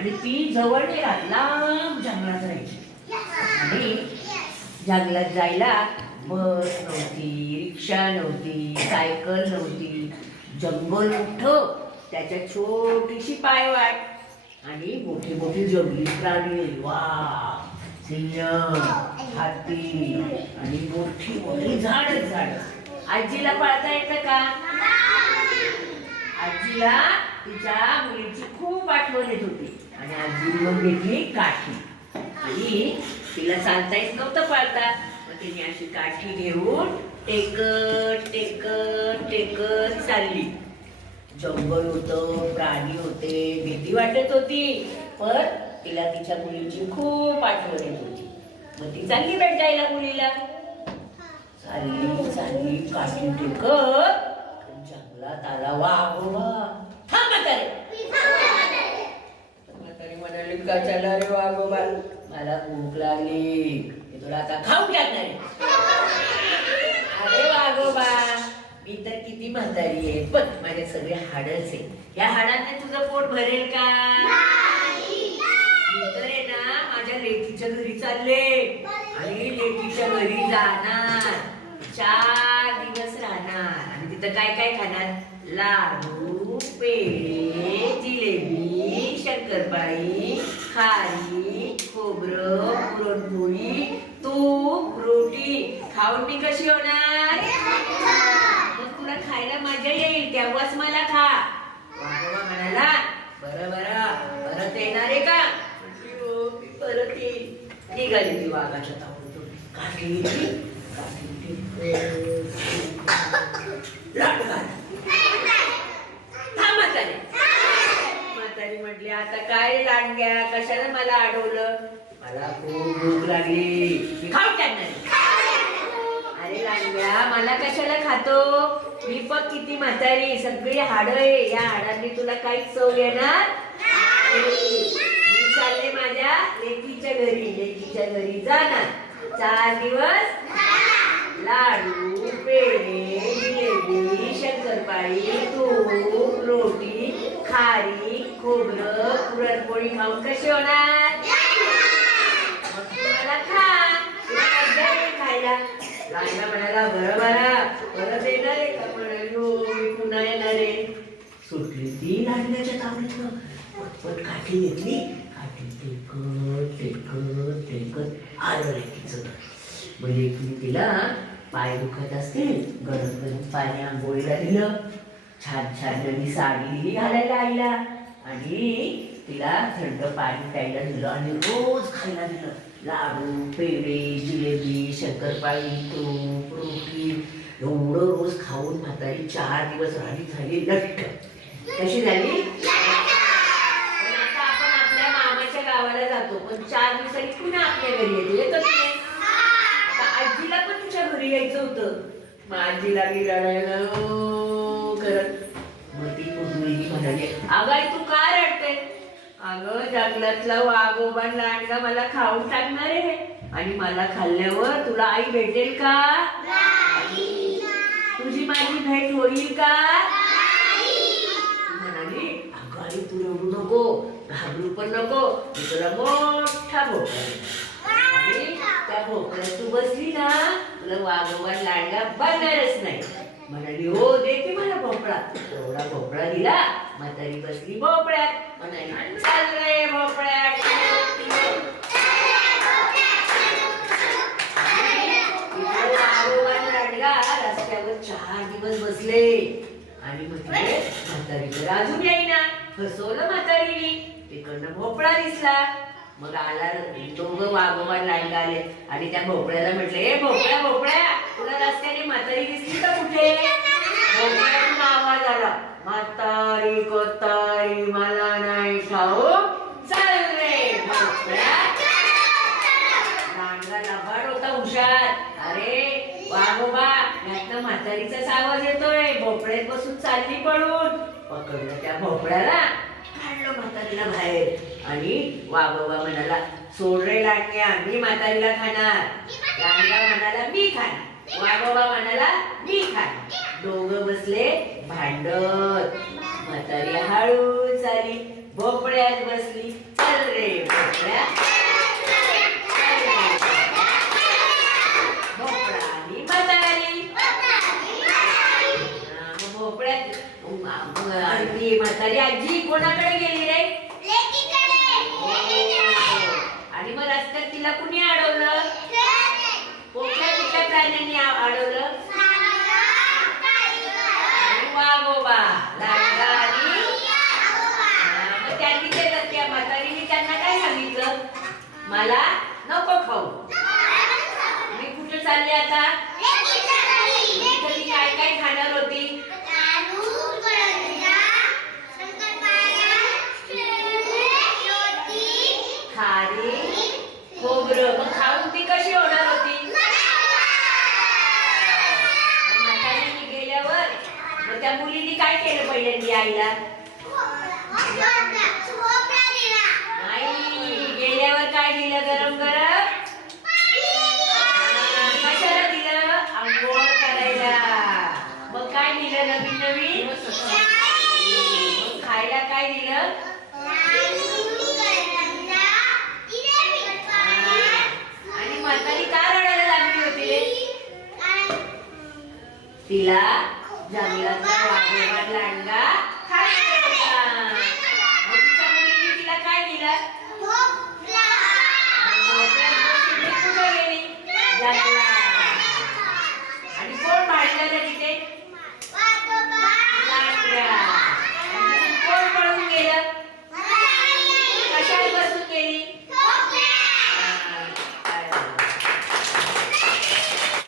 आणि ती जवळ नाही राहत, लांब जंगलात राहायची. आणि जंगलात जायला बस नव्हती, रिक्षा नव्हती, सायकल नव्हती. जंगल मोठं, त्याच्यात छोटीशी पायवाट आणि मोठी मोठी जंगली प्राणी, वाघ, सिंह, हाती आणि मोठी मोठी झाडच झाड. आजीला पळता येतं का? आजीला तिच्या मुलीची खूप आठवण येत होती आणि आजीने मग घेतली काठी. आणि तिला चालता येत नव्हतं पळता, मग तिने अशी काठी घेऊन टेकत टेकत टेकत चालली. जंगल होतं, प्राणी होते, भीती वाटत होती, पण तिला तिच्या मुलीची खूप आठवण येत होती. मग ती चालली भेटायला मुलीला. चालली चालली काठी टेकत जंगलात आला वाघोबा. थांब म्हातारे. म्हातारी म्हणाली, का चला रे वाघोबा, मला भूक लागली, मी तुला आता खाऊन टाकणार आहे. अरे वाघोबा, मी तर किती म्हातारी आहे, पण माझे सगळे हाडच आहे, या हाडांनी तुझं पोट भरेल का? मी तर आहे ना माझ्या लेकीच्या घरी चालले आणि लेकीच्या घरी जाणार, 4 दिवस राहणार आणि तिथं काय काय खाणार? लाडू, पेढे, जिलेबी, शंकरपाळी, खारी, खोबरं, पुरणपोळी, तूप, रोटी खाऊन मी कशी होणार? मग तुला खायला मजा येईल, तेव्हाच मला खा. वाघोबा म्हणाला, बरं बरं, परत येणार आहे का? परत येईल. निघाली ती वाघाच्या तावडीतून. काठी घेतली, लाडू घाला. थांब म्हातारी. म्हातारी म्हटली, आता काय लांडग्या, कशाला मला अडवलं? मला खूप भूक लागली, मी खाऊन टाकणार. अरे लांडग्या, मला कशाला खातो? मी पण किती म्हातारी, सगळी हाडं आहे, या हाडांनी तुला काहीच चव येणार. मी चालले माझ्या लेकीच्या घरी, लेकीच्या घरी जाणार, 4 दिवस लाडू, पेढे, जिलेबी, शंकरपाळी, तूप, रोटी, खारी, खोबरं, पुरणपोळी खाऊन कशी होणार? मग तुम्हाला खा, खायला. लांडगा म्हणाला, बरं बरं, परत येणार आहे का? म्हणाली, हो, मी पुन्हा येणार आहे. सुटली ती लांडग्याच्या तावडीतनं, पटपट काठी घेतली, काठी टेकत टेकत टेकत आलं लेकीचं घर. मग लेकीने तिला पाय दुखत असतील, गरम गरम पाणी आंघोळीला दिलं, छान छान नवी साडी दिली घालायला आईला आणि तिला थंड पाणी प्यायला दिलं आणि रोज खायला दिलं. लाडू, पेढे, जिलेबी, शंकरपाळी, तूप, रोटी, एवढं रोज खाऊन म्हातारी 4 दिवस राणी झाली लठ्ठ. कशी झाली? पण आता आपण आपल्या मामाच्या गावाला जातो, पण 4 दिवसांनी पुन्हा आपल्या घरी येतो, येतच नाही. आजीला पण तुझ्या घरी यायचं होतं, मग आजीला रडायला करत. मग ती मुलगी म्हणाली, अगं आई, तू का रडते? अगं, जंगलातला वाघोबा लांडगा मला खाऊन टाकणार आहे आणि मला खाल्ल्यावर तुला आई भेटेल का? तुझी माझी भेट होईल का? म्हणाली, अगं आई, तू रडू नको, घाबरू पण नको, मी तुला मोठा भोपळा आणि त्या भोपळ्यात तू बसली ना, तुला वाघोबा लांडगा बनणारच नाही. म्हणाली, हो, दे की मला भोपळा. एवढा भोपळा दिला, म्हातारी बसली भोपळ्यात. म्हणाली, चाल रे भोपळ्यात. वाघोबा लांडगा रस्त्यावर 4 दिवस बसले आणि म्हटले, म्हातारीकडे अजून येईना. फसवलं म्हातारीने, तिकडनं भोपळा दिसला. मग आला, दोघं वाघोबा लांडगा आले आणि त्या भोपळ्याला म्हटले, ए भोपळ्या भोपळ्या, तुला रस्त्याने म्हातारी दिसली का कुठे? भोपळ्यातून आवाज आला, म्हातारी कोतारी मला नाही ठाऊक, चल रे भोपळ्या. लांडगा लबाड होता, हुशार. अरे वाघोबा, यातनं म्हातारीचाच आवाज येतोय, भोपळ्यात बसून चालली पळून. पकडलं त्या भोपळ्याला, काढलं म्हातारीला बाहेर आणि वाघोबा म्हणाला, सोड रे लांडग्या, मी म्हातारीला खाणार. लांडगा म्हणाला, मी खाणार. वाघोबा म्हणाला, मी खाणार. दोघं बसले भांडत. म्हातारी हळूच आली, भोपळ्यात बसली. मला नको खाऊ. मी कुठे चालले आता? कधी काय काय खाणार होती? खारी खोबरं. मग खाऊन ती कशी होणार होती? म्हातारीने गेल्यावर मग त्या मुलीने काय केलं पहिल्यांदा आईला? नाही, गेल्यावर काय दिलं? गरम गरम कशाला दिलं? आंघोळ करायला. मग काय दिलं? नवीन नवीन खायला काय दिलं? आणि म्हातारी का रडायला लागली होती रे? तिला जंगलातला वाघोबा लांडगा खायचा होता. मग तिच्या मुलीने तिला काय दिलं? कुठे गेली? जंगलात. आणि कोण भांडलं